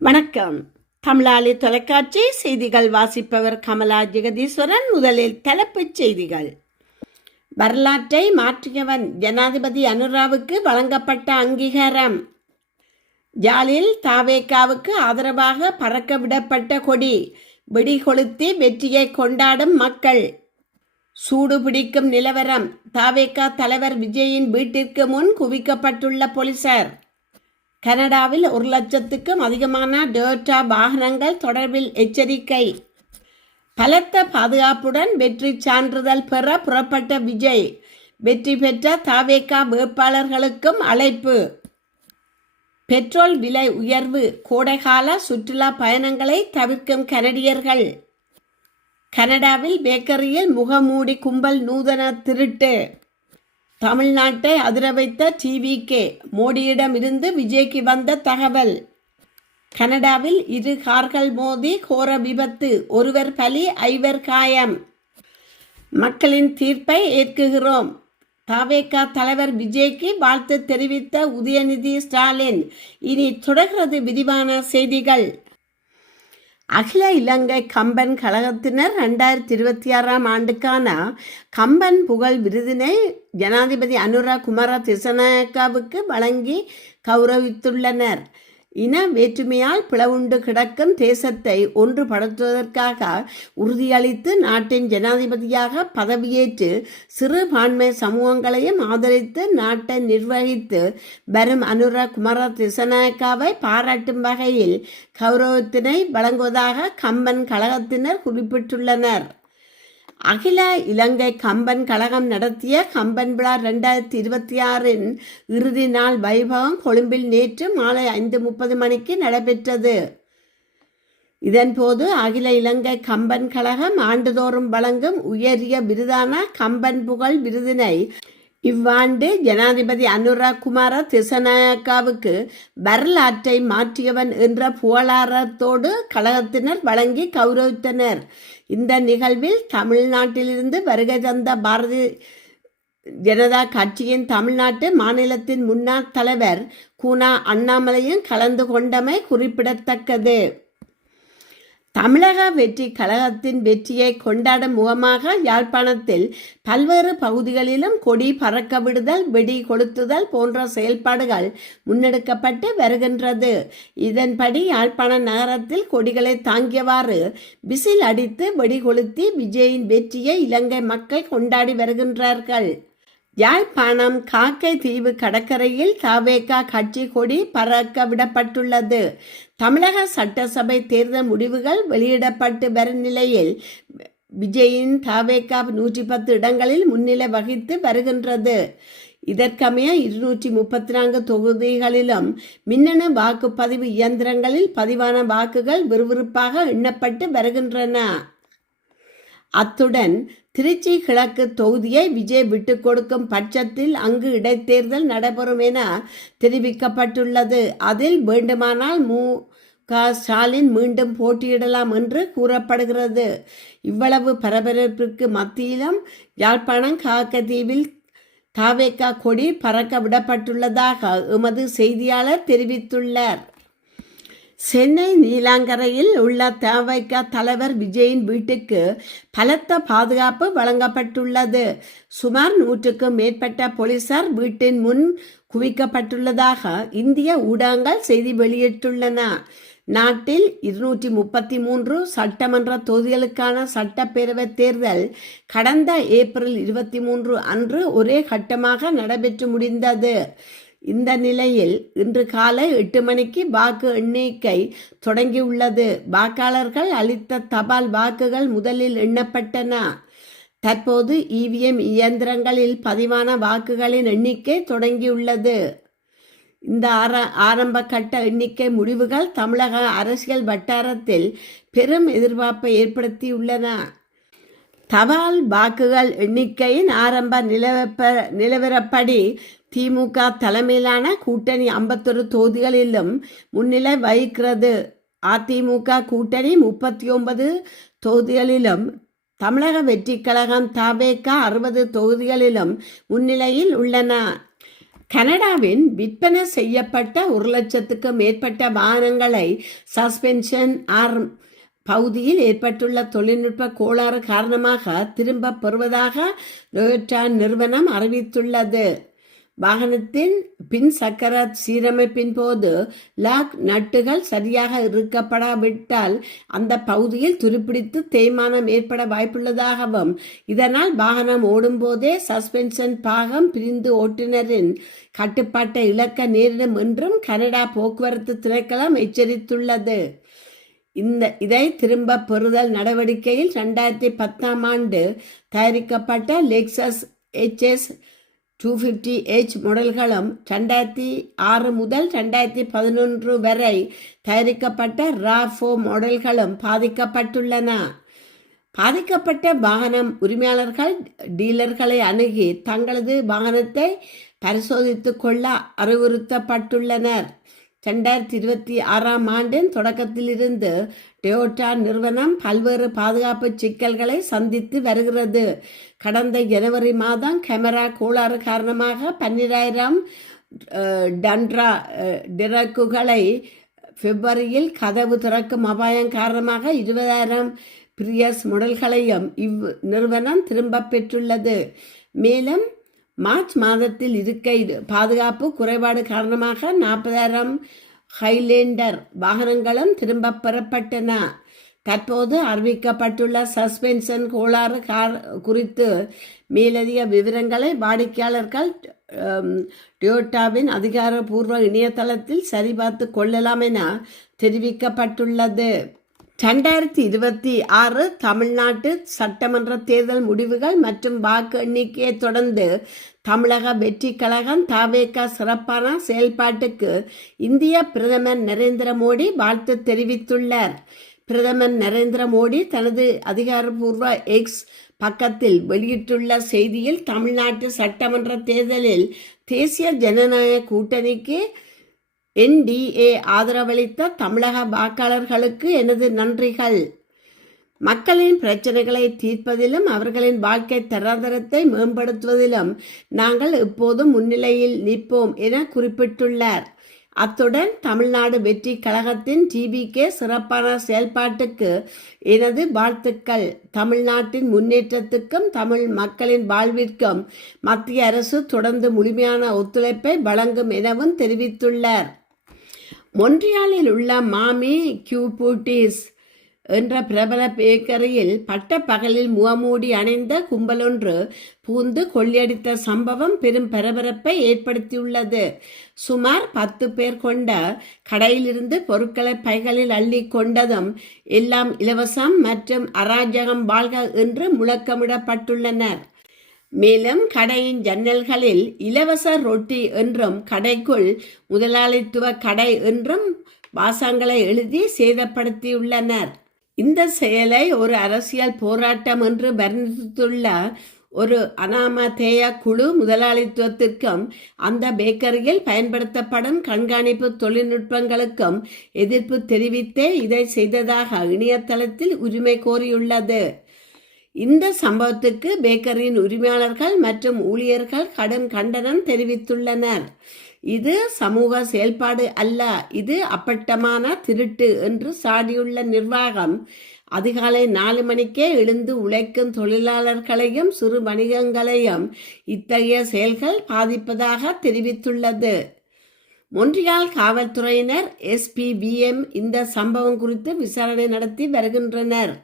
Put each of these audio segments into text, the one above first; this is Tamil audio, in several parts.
வணக்கம். தமிழாளி தொலைக்காட்சி செய்திகள் வாசிப்பவர் கமலா ஜெகதீஸ்வரன். முதலில் தலைப்புச் செய்திகள். வரலாற்றை மாற்றியவன் ஜனாதிபதி அனுராவுக்கு வழங்கப்பட்ட அங்கீகாரம். ஜாலில் தாவேகாவுக்கு ஆதரவாக பறக்க விடப்பட்ட கொடி, வெடிகொளுத்தி வெற்றியை கொண்டாடும் மக்கள். சூடு பிடிக்கும் நிலவரம். தாவேகா தலைவர் விஜயின் வீட்டிற்கு முன் குவிக்கப்பட்டுள்ள போலீசார். கனடாவில் 1,00,000க்கும் அதிகமான டொயோட்டா வாகனங்கள் தொடர்பில் எச்சரிக்கை. பலத்த பாதுகாப்புடன் வெற்றி சான்றிதழ் பெற புறப்பட்ட விஜய். வெற்றி பெற்ற தாவேகா வேட்பாளர்களுக்கும் அழைப்பு. பெட்ரோல் விலை உயர்வு. கோடைகால சுற்றுலா பயணங்களை தவிர்க்கும் கனடியர்கள். கனடாவில் பேக்கரியில் முகமூடி கும்பல் நூதன திருட்டு. தமிழ்நாட்டை அதிர வைத்த டிவிகே. மோடியிடம் இருந்து விஜய்க்கு வந்த தகவல். கனடாவில் 2 கார்கள் மோதி கோர விபத்து. ஒருவர் பலி, 5 காயம். மக்களின் தீர்ப்பை ஏற்குகிறோம். தாவேகா தலைவர் விஜய்க்கு வாழ்த்து தெரிவித்த உதயநிதி ஸ்டாலின். இனி தொடர்கிறது விரிவான செய்திகள். அகில இலங்கை கம்பன் கழகத்தினர் 2026ஆம் ஆண்டுக்கான கம்பன் புகழ் விருதினை ஜனாதிபதி அனுர குமார திசாநாயக்காவுக்கு வழங்கி கௌரவித்துள்ளனர். இன வேற்றுமையால் பிளவுண்டு கிடக்கும் தேசத்தை ஒன்றுபடுத்துவதற்காக உறுதியளித்து நாட்டின் ஜனாதிபதியாக பதவியேற்று சிறுபான்மை சமூகங்களையும் ஆதரித்து நாட்டை நிர்வகித்து வரும் அனுர குமார திசாநாயக்காவை பாராட்டும் வகையில் கௌரவத்தினை வழங்குவதாக கம்பன் கழகத்தினர் குறிப்பிட்டுள்ளனர். அகில இலங்கை கம்பன் கழகம் நடத்திய கம்பன் விழா 2026இன் இறுதி நாள் வைபவம் கொழும்பில் நேற்று மாலை 5:30 மணிக்கு நடைபெற்றது. இதன்போது அகில இலங்கை கம்பன் கழகம் ஆண்டுதோறும் வழங்கும் உயரிய விருதான கம்பன் புகழ் விருதினை இவ்வாண்டு ஜனாதிபதி அனுர குமார திசாநாயக்காவுக்கு வரலாற்றை மாற்றியவன் என்ற புகழாரத்தோடு கழகத்தினர் வழங்கி கௌரவித்தனர். இந்த நிகழ்வில் தமிழ்நாட்டிலிருந்து வருகை தந்த பாரதிய ஜனதா கட்சியின் தமிழ்நாட்டு மாநிலத்தின் முன்னாள் தலைவர் கூனா அண்ணாமலையும் கலந்து கொண்டமை குறிப்பிடத்தக்கது. தமிழக வெற்றி கழகத்தின் வெற்றியை கொண்டாடும் முகமாக யாழ்ப்பாணத்தில் பல்வேறு பகுதிகளிலும் கொடி பறக்க விடுதல், வெடி கொளுத்துதல் போன்ற செயல்பாடுகள் முன்னெடுக்கப்பட்டு வருகின்றது. இதன்படி யாழ்ப்பாண நகரத்தில் கொடிகளை தாங்கியவாறு விசில் அடித்து வெடி கொளுத்தி விஜயின் வெற்றியை இலங்கை மக்கள் கொண்டாடி வருகின்றார்கள். யாழ்ப்பாணம் காக்கை தீவு கடற்கரையில் தாவேகா கட்சி கொடி பறக்க விடப்பட்டுள்ளது. தமிழக சட்டசபை தேர்தல் முடிவுகள் வெளியிடப்பட்டு வரும் நிலையில் விஜயின் தாவேகா 110 இடங்களில் முன்னிலை வகித்து வருகின்றது. இதற்கமைய 234 தொகுதிகளிலும் மின்னணு வாக்குப்பதிவு இயந்திரங்களில் பதிவான வாக்குகள் விறுவிறுப்பாக எண்ணப்பட்டு வருகின்றன. அத்துடன் திருச்சி கிழக்கு தொகுதியை விஜய் விட்டுக் கொடுக்கும் பட்சத்தில் அங்கு இடைத்தேர்தல் நடைபெறும் என தெரிவிக்கப்பட்டுள்ளது. அதில் வேண்டுமானால் ஸ்டாலின் மீண்டும் போட்டியிடலாம் என்று கூறப்படுகிறது. இவ்வளவு பரபரப்பிற்கு மத்தியிலும் யாழ்ப்பாணம் காக்கத்தீவில் தாவேகா கொடி பறக்க விடப்பட்டுள்ளதாக எமது செய்தியாளர் தெரிவித்துள்ளார். சென்னை நீலாங்கரையில் உள்ள தாவேகா தலைவர் விஜயின் வீட்டுக்கு பலத்த பாதுகாப்பு வழங்கப்பட்டுள்ளது. சுமார் 100க்கும் மேற்பட்ட போலீசார் வீட்டின் முன் குவிக்கப்பட்டுள்ளதாக இந்திய ஊடகங்கள் செய்தி வெளியிட்டுள்ளன. நாட்டில் 233 சட்டமன்ற தொகுதிகளுக்கான சட்டப்பேரவை தேர்தல் கடந்த ஏப்ரல் 23 அன்று ஒரே கட்டமாக நடைபெற்று முடிந்தது. இந்த நிலையில் இன்று காலை 8 மணிக்கு வாக்கு எண்ணிக்கை தொடங்கியுள்ளது. வாக்காளர்கள் அளித்த தபால் வாக்குகள் முதலில் எண்ணப்பட்டன. தற்போது இவிஎம் இயந்திரங்களில் பதிவான வாக்குகளின் எண்ணிக்கை தொடங்கியுள்ளது. இந்த ஆரம்ப கட்ட எண்ணிக்கை முடிவுகள் தமிழக அரசியல் வட்டாரத்தில் பெரும் எதிர்பார்ப்பை ஏற்படுத்தியுள்ளன. தபால் வாக்குகள் எண்ணிக்கையின் ஆரம்ப நிலவரப்படி திமுக தலைமையிலான கூட்டணி 51 தொகுதிகளிலும் முன்னிலை வகிக்கிறது. அதிமுக கூட்டணி 39 தொகுதிகளிலும், தமிழக வெற்றி கழகம் தாவேகா 60 தொகுதிகளிலும் முன்னிலையில் உள்ளன. கனடாவின் விற்பனை செய்யப்பட்ட 1,00,000க்கும் மேற்பட்ட வாகனங்களை சஸ்பென்ஷன் ஆர்ம் பகுதியில் ஏற்பட்டுள்ள தொழில்நுட்ப கோளாறு காரணமாக திரும்ப பெறுவதாக டொயோட்டா நிறுவனம் அறிவித்துள்ளது. வாகனத்தின் பின் சக்கர சீரமைப்பின் போது லாக் நட்டுகள் சரியாக இறுக்கப்படாவிட்டால் அந்த பகுதியில் துருப்பிடித்து தேய்மானம் ஏற்பட வாய்ப்புள்ளதாகவும் இதனால் வாகனம் ஓடும்போதே சஸ்பென்ஷன் பாகம் பிரிந்து ஓட்டுநரின் கட்டுப்பாட்டை இழக்க நேரிடும் என்றும் கனடா போக்குவரத்து திணைக்களம் எச்சரித்துள்ளது. இதை திரும்ப பெறுதல் நடவடிக்கையில் 2010ஆம் ஆண்டு தயாரிக்கப்பட்ட லெக்சஸ் HS 250H மாடல்களும் 2006 முதல் 2011 வரை தயாரிக்கப்பட்ட RAV4 மாடல்களும் பாதிக்கப்பட்டுள்ளன. பாதிக்கப்பட்ட வாகனம் உரிமையாளர்கள் டீலர்களை அணுகி தங்களது வாகனத்தை பரிசோதித்துக் கொள்ள அறிவுறுத்தப்பட்டுள்ளனர். 2026ஆம் ஆண்டின் தொடக்கத்திலிருந்து டொயோட்டா நிறுவனம் பல்வேறு பாதுகாப்பு சிக்கல்களை சந்தித்து வருகிறது. கடந்த ஜனவரி மாதம் கேமரா கோளாறு காரணமாக 12,000 டன்ரா டிரக்குகளை, பிப்ரவரியில் கதவு திறக்கும் அபாயம் காரணமாக 20,000 பிரியஸ் மாடல்களையும் நிறுவனம் திரும்ப பெற்றுள்ளது. மேலும் மார்ச் மாதத்தில் இருக்கை பாதுகாப்பு குறைபாடு காரணமாக 40,000 ஹைலேண்டர் வாகனங்களும் திரும்ப பெறப்பட்டன. தற்போது அறிவிக்கப்பட்டுள்ள சஸ்பென்ஷன் கோளாறு குறித்து மேலதிக விவரங்களை வாடிக்கையாளர்கள் டொயோட்டாவின் அதிகாரப்பூர்வ இணையதளத்தில் சரிபார்த்து கொள்ளலாம் என தெரிவிக்கப்பட்டுள்ளது. 2026 தமிழ்நாட்டு சட்டமன்ற தேர்தல் முடிவுகள் மற்றும் வாக்கு எண்ணிக்கையை தொடர்ந்து தமிழக வெற்றி கழகம் தவேக சிறப்பான செயல்பாட்டுக்கு இந்திய பிரதமர் நரேந்திர மோடி வாழ்த்து தெரிவித்துள்ளார். பிரதமர் நரேந்திர மோடி தனது அதிகாரப்பூர்வ எக்ஸ் பக்கத்தில் வெளியிட்டுள்ள செய்தியில் தமிழ்நாட்டு சட்டமன்ற தேர்தலில் தேசிய ஜனநாயக கூட்டணிக்கு NDA ஆதரவளித்த தமிழக வாக்காளர்களுக்கு எனது நன்றிகள். மக்களின் பிரச்சனைகளை தீர்ப்பதிலும் அவர்களின் வாழ்க்கை தராதரத்தை மேம்படுத்துவதிலும் நாங்கள் எப்போதும் முன்னிலையில் நிற்போம் என குறிப்பிட்டுள்ளார். அத்துடன் தமிழ்நாடு வெற்றி கழகத்தின் TVK சிறப்பான செயல்பாட்டுக்கு எனது வாழ்த்துக்கள். தமிழ்நாட்டின் முன்னேற்றத்துக்கும் தமிழ் மக்களின் வாழ்விற்கும் மத்திய அரசு தொடர்ந்து முழுமையான ஒத்துழைப்பை வழங்கும் எனவும் தெரிவித்துள்ளார். மொன்றியாலில் உள்ள மாமி கியூபூட்டிஸ் என்ற பிரபல பேக்கரியில் பட்ட பகலில் முகமூடி அணிந்த கும்பலொன்று பூந்து கொள்ளையடித்த சம்பவம் பெரும் பரபரப்பை ஏற்படுத்தியுள்ளது. சுமார் 10 பேர் கொண்ட கடையிலிருந்து பொருட்களை பைகளில் அள்ளி கொண்டதும் எல்லாம் இலவசம் மற்றும் அராஜகம் வாழ்க என்று முழக்கமிடப்பட்டுள்ளனர். மேலும் கடையின் ஜன்னல்களில் இலவச ரொட்டி என்றும் கடைக்குள் முதலாளித்துவ கடை என்றும் வாசகங்களை எழுதி சேதப்படுத்தியுள்ளனர். இந்த செயலை ஒரு அரசியல் போராட்டம் என்று வர்ணித்துள்ள ஒரு அனாமதேய குழு முதலாளித்துவத்திற்கும் அந்த பேக்கரியில் பயன்படுத்தப்படும் கண்காணிப்பு தொழில்நுட்பங்களுக்கும் எதிர்ப்பு தெரிவித்தே இதை செய்ததாக இணையதளத்தில் உரிமை கோரியுள்ளது. இந்த சம்பவத்துக்கு பேக்கரியின் உரிமையாளர்கள் மற்றும் ஊழியர்கள் கடும் கண்டனம் தெரிவித்துள்ளனர். இது சமூக செயல்பாடு அல்ல, இது அப்பட்டமான திருட்டு என்று சாடியுள்ள நிர்வாகம் அதிகாலை 4 மணிக்கே எழுந்து உழைக்கும் தொழிலாளர்களையும் சிறு வணிகங்களையும் இத்தகைய செயல்கள் பாதிப்பதாக தெரிவித்துள்ளது. மொன்றியால் காவல்துறையினர் SPVM இந்த சம்பவம் குறித்து விசாரணை நடத்தி வருகின்றனர்.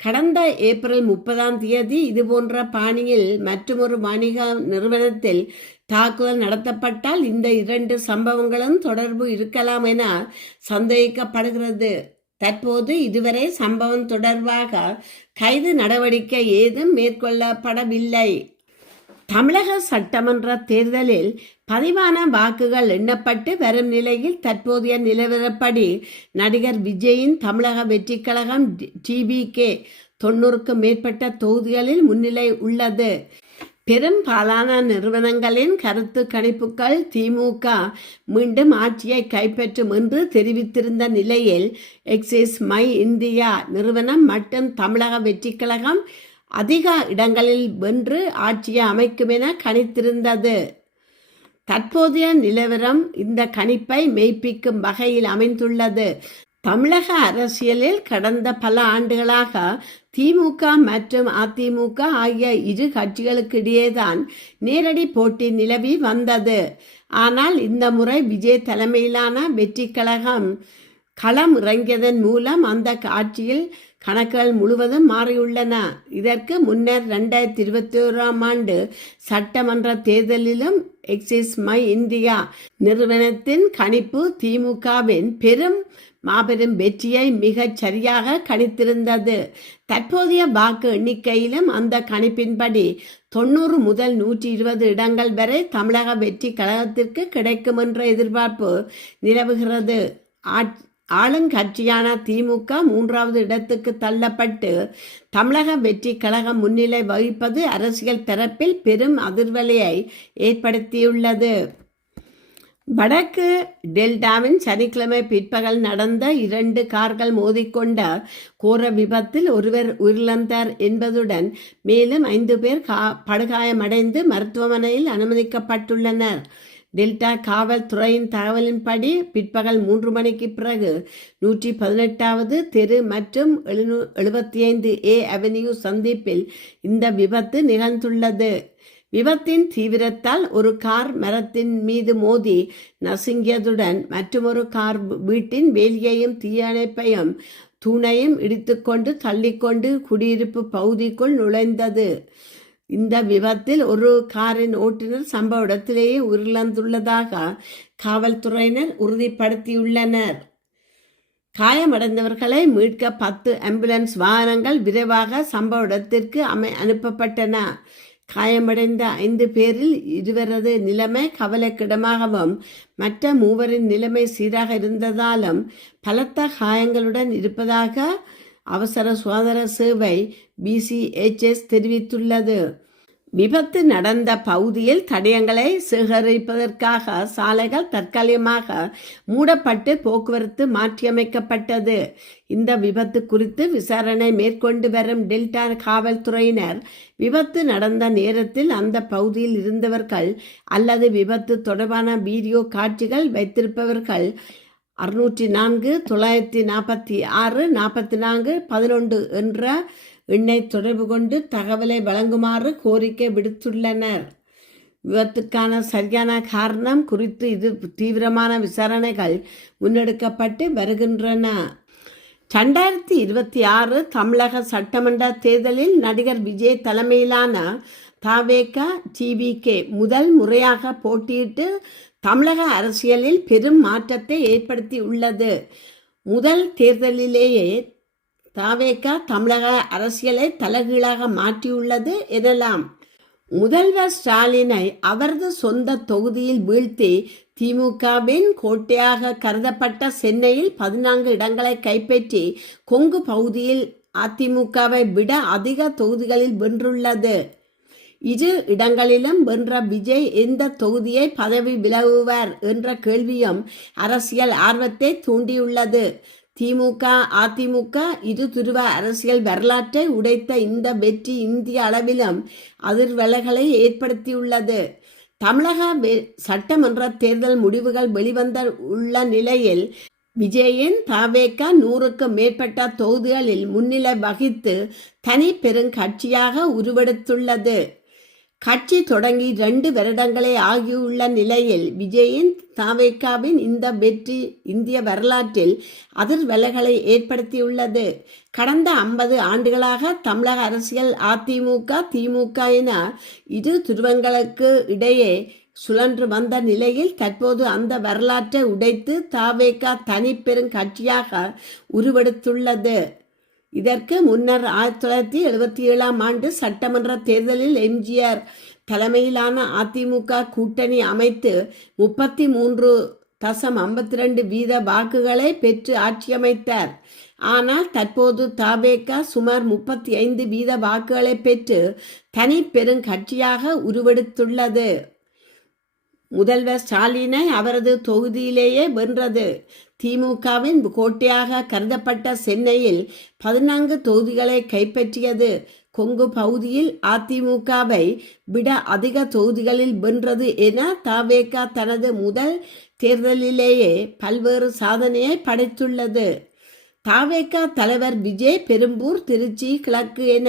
கடந்த ஏப்ரல் 30ஆம் தேதி இதுபோன்ற பாணியில் மற்றொரு வணிக நிறுவனத்தில் தாக்குதல் நடத்தப்பட்டால் இந்த 2 சம்பவங்களும் தொடர்பு இருக்கலாம் என சந்தேகிக்கப்படுகிறது. தற்போது இதுவரை சம்பவம் தொடர்பாக கைது நடவடிக்கை ஏதும் மேற்கொள்ளப்படவில்லை. தமிழக சட்டமன்ற தேர்தலில் பதிவான வாக்குகள் எண்ணப்பட்டு வரும் நிலையில் தற்போதைய நிலவரப்படி நடிகர் விஜயின் தமிழக வெற்றி கழகம் TVK 90க்கும் மேற்பட்ட தொகுதிகளில் முன்னிலை உள்ளது. பெரும்பாலான நிறுவனங்களின் கருத்து கணிப்புகள் திமுக மீண்டும் ஆட்சியை கைப்பற்றும் என்று தெரிவித்திருந்த நிலையில் எக்ஸிஸ் மை இந்தியா நிறுவனம் மட்டும் தமிழக வெற்றி கழகம் அதிக இடங்களில் வென்று ஆட்சியை அமைக்கும் என கணித்திருந்தது. தற்போதைய நிலவரம் இந்த கணிப்பை மெய்ப்பிக்கும் வகையில் அமைந்துள்ளது. தமிழக அரசியலில் கடந்த பல ஆண்டுகளாக திமுக மற்றும் அதிமுக ஆகிய இரு கட்சிகளுக்கு இடையேதான் நேரடி போட்டி நிலவி வந்தது. ஆனால் இந்த முறை விஜய் தலைமையிலான வெற்றி கழகம் களம் இறங்கியதன் மூலம் அந்த ஆட்சியில் கணக்குகள் முழுவதும் மாறியுள்ளன. இதற்கு முன்னர் 2021ஆம் ஆண்டு சட்டமன்ற தேர்தலிலும் எக்ஸிஸ் மை இந்தியா நிறுவனத்தின் கணிப்பு திமுகவின் மாபெரும் வெற்றியை மிகச் சரியாக கணித்திருந்தது. தற்போதைய வாக்கு எண்ணிக்கையிலும் அந்த கணிப்பின்படி 90 முதல் 120 இடங்கள் வரை தமிழக வெற்றி கழகத்திற்கு கிடைக்கும் என்ற எதிர்பார்ப்பு நிலவுகிறது. ஆளுங்கட்சியான திமுக 3வது இடத்துக்கு தள்ளப்பட்டு தமிழக வெற்றி கழகம் முன்னிலை வகிப்பது அரசியல் தரப்பில் பெரும் அதிர்வலையை ஏற்படுத்தியுள்ளது. வடக்கு டெல்டாவின் சனிக்கிழமை பிற்பகல் நடந்த 2 கார்கள் மோதிக்கொண்ட கோர விபத்தில் ஒருவர் உயிரிழந்தார் என்பதுடன் மேலும் 5 பேர் படுகாயமடைந்து மருத்துவமனையில் அனுமதிக்கப்பட்டுள்ளனர். டெல்டா காவல்துறையின் தகவலின்படி பிற்பகல் 3 மணிக்கு பிறகு 118வது தெரு மற்றும் 75A அவென்யூ சந்திப்பில் இந்த விபத்து நிகழ்ந்துள்ளது. விபத்தின் தீவிரத்தால் ஒரு கார் மரத்தின் மீது மோதி நசுங்கியதுடன் மற்றொரு கார் வீட்டின் வேலியையும் தீயணைப்பையும் தூணையும் இடித்துக்கொண்டு தள்ளிக்கொண்டு குடியிருப்பு பகுதிக்குள் நுழைந்தது. இந்த விபத்தில் ஒரு காரின் ஓட்டுநர் சம்பவ இடத்திலேயே உயிரிழந்துள்ளதாக காவல்துறையினர் உறுதிப்படுத்தியுள்ளனர். காயமடைந்தவர்களை மீட்க 10 ஆம்புலன்ஸ் வாகனங்கள் விரைவாக சம்பவ இடத்திற்கு அனுப்பப்பட்டன. காயமடைந்த 5 பேரில் 2 நிலைமை கவலைக்கிடமாகவும் மற்ற 3 நிலைமை சீராக இருந்ததாலும் பலத்த காயங்களுடன் இருப்பதாக அவசர சுகாதார சேவை BCHS தெரிவித்துள்ளது. விபத்து நடந்த பகுதியில் தடயங்களை சேகரிப்பதற்காக சாலைகள் தற்காலிகமாக மூடப்பட்டு போக்குவரத்து மாற்றியமைக்கப்பட்டது. இந்த விபத்து குறித்து விசாரணை மேற்கொண்டு வரும் டெல்டா காவல்துறையினர் விபத்து நடந்த நேரத்தில் அந்த பகுதியில் இருந்தவர்கள் அல்லது விபத்து தொடர்பான வீடியோ காட்சிகள் வைத்திருப்பவர்கள் 604 946 44 11 என்ற எண்ணை தொடர்பு கொண்டு தகவலை வழங்குமாறு கோரிக்கை விடுத்துள்ளனர். விபத்துக்கான சரியான காரணம் குறித்து இது தீவிரமான விசாரணைகள் முன்னெடுக்கப்பட்டு வருகின்றன. 2026 தமிழக சட்டமன்ற தேர்தலில் நடிகர் விஜய் தலைமையிலான தவேக TVK முதல் முறையாக போட்டியிட்டு தமிழக அரசியலில் பெரும் மாற்றத்தை ஏற்படுத்தி உள்ளது. முதல் தேர்தலிலேயே தவேக தமிழக அரசியலை தலைகீழாக மாற்றியுள்ளது எனலாம். முதல்வர் ஸ்டாலினை அவரது சொந்த தொகுதியில் வீழ்த்தி திமுகவின் கோட்டையாக கருதப்பட்ட சென்னையில் 14 இடங்களை கைப்பற்றி கொங்கு பகுதியில் அதிமுகவை விட அதிக தொகுதிகளில் வென்றுள்ளது. 2 இடங்களிலும் வென்ற விஜய் எந்த தொகுதியை பதவி விலகுவார் என்ற கேள்வியும் அரசியல் ஆர்வத்தை தூண்டியுள்ளது. திமுக அதிமுக இருதுருவ அரசியல் வரலாற்றை உடைத்த இந்த வெற்றி இந்திய அளவிலும் அதிர்வலைகளை ஏற்படுத்தியுள்ளது. தமிழக சட்டமன்ற தேர்தல் முடிவுகள் வெளிவந்த உள்ள நிலையில் விஜயின் தவேக 100க்கும் மேற்பட்ட தொகுதிகளில் முன்னிலை வகித்து தனி பெருங்கட்சியாக உருவெடுத்துள்ளது. கட்சி தொடங்கி 2 வருடங்களே ஆகியுள்ள நிலையில் விஜயின் தவேகவின் இந்த வெற்றி இந்திய வரலாற்றில் அதிர்வலைகளை ஏற்படுத்தியுள்ளது. கடந்த 50 ஆண்டுகளாக தமிழக அரசியல் அதிமுக திமுக என 2 துருவங்களுக்கு இடையே சுழன்று வந்த நிலையில் தற்போது அந்த வரலாற்றை உடைத்து தவேக தனி பெருங்கட்சியாக உருவெடுத்துள்ளது. இதற்கு முன்னர் 1977ஆம் ஆண்டு சட்டமன்ற தேர்தலில் எம்ஜிஆர் தலைமையிலான அதிமுக கூட்டணி அமைத்து 33.52% வாக்குகளை பெற்று ஆட்சியமைத்தார். ஆனால் தற்போது தவேக சுமார் 35% வாக்குகளை பெற்று தனி பெருங்கட்சியாக உருவெடுத்துள்ளது. முதல்வர் ஸ்டாலினை அவரது தொகுதியிலேயே வென்றது. திமுகவின் கோட்டையாக கருதப்பட்ட சென்னையில் 14 தொகுதிகளை கைப்பற்றியது. கொங்கு பகுதியில் அதிமுகவை விட அதிக தொகுதிகளில் வென்றது என தவேக தனது முதல் தேர்தலிலேயே பல்வேறு சாதனையை படைத்துள்ளது. தவேக தலைவர் விஜய் பெரும்பூர், திருச்சி கிழக்கு என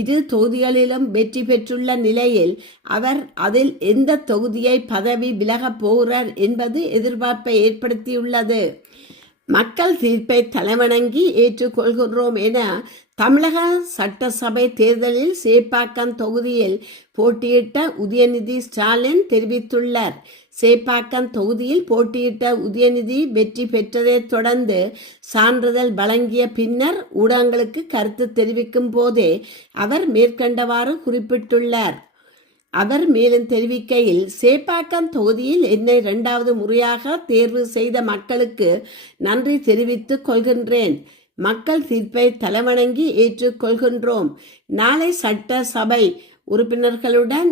2 தொகுதிகளிலும் வெற்றி பெற்றுள்ள நிலையில் அவர் அதில் எந்த தொகுதியை பதவி விலகப் போகிறார் என்பது எதிர்பார்ப்பை ஏற்படுத்தியுள்ளது. மக்கள் தீர்ப்பை தலைவணங்கி ஏற்றுக்கொள்கின்றோம் என தமிழக சட்டசபை தேர்தலில் சேப்பாக்கம் தொகுதியில் போட்டியிட்ட உதயநிதி ஸ்டாலின் தெரிவித்துள்ளார். சேப்பாக்கம் தொகுதியில் போட்டியிட்ட உதயநிதி வெற்றி பெற்றதைத் தொடர்ந்து சான்றிதழ் வழங்கிய பின்னர் ஊடகங்களுக்கு கருத்து தெரிவிக்கும் போதே அவர் மேற்கண்டவாறு குறிப்பிட்டுள்ளார். அவர் மேலும் தெரிவிக்கையில், சேப்பாக்கம் தொகுதியில் என்னை 2வது முறையாக தேர்வு செய்த மக்களுக்கு நன்றி தெரிவித்துக் கொள்கின்றேன். மக்கள் தீர்ப்பை தலைவணங்கி ஏற்றுக்கொள்கின்றோம். நாளை சட்டசபை உறுப்பினர்களுடன்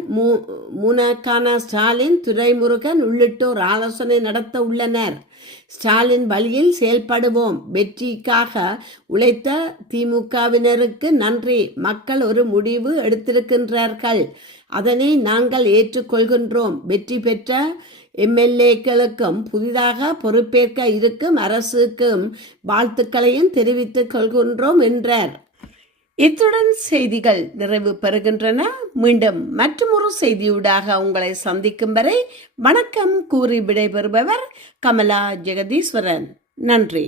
முனக்கான ஸ்டாலின், துரைமுருகன் உள்ளிட்டோர் ஆலோசனை நடத்த உள்ளனர். ஸ்டாலின் வழியில் செயல்படுவோம். வெற்றிக்காக உழைத்த திமுகவினருக்கு நன்றி. மக்கள் ஒரு முடிவு எடுத்திருக்கின்றார்கள். அதனை நாங்கள் ஏற்றுக்கொள்கின்றோம். வெற்றி பெற்ற எம்எல்ஏக்களுக்கும் புதிதாக பொறுப்பேற்க இருக்கும் அரசுக்கும் வாழ்த்துக்களையும் தெரிவித்துக் கொள்கின்றோம் என்றார். இத்துடன் செய்திகள் நிறைவு பெறுகின்றன. மீண்டும் மற்றொரு செய்தியூடாக உங்களை சந்திக்கும் வரை வணக்கம் கூறி விடைபெறுபவர் கமலா ஜெகதீஸ்வரன். நன்றி.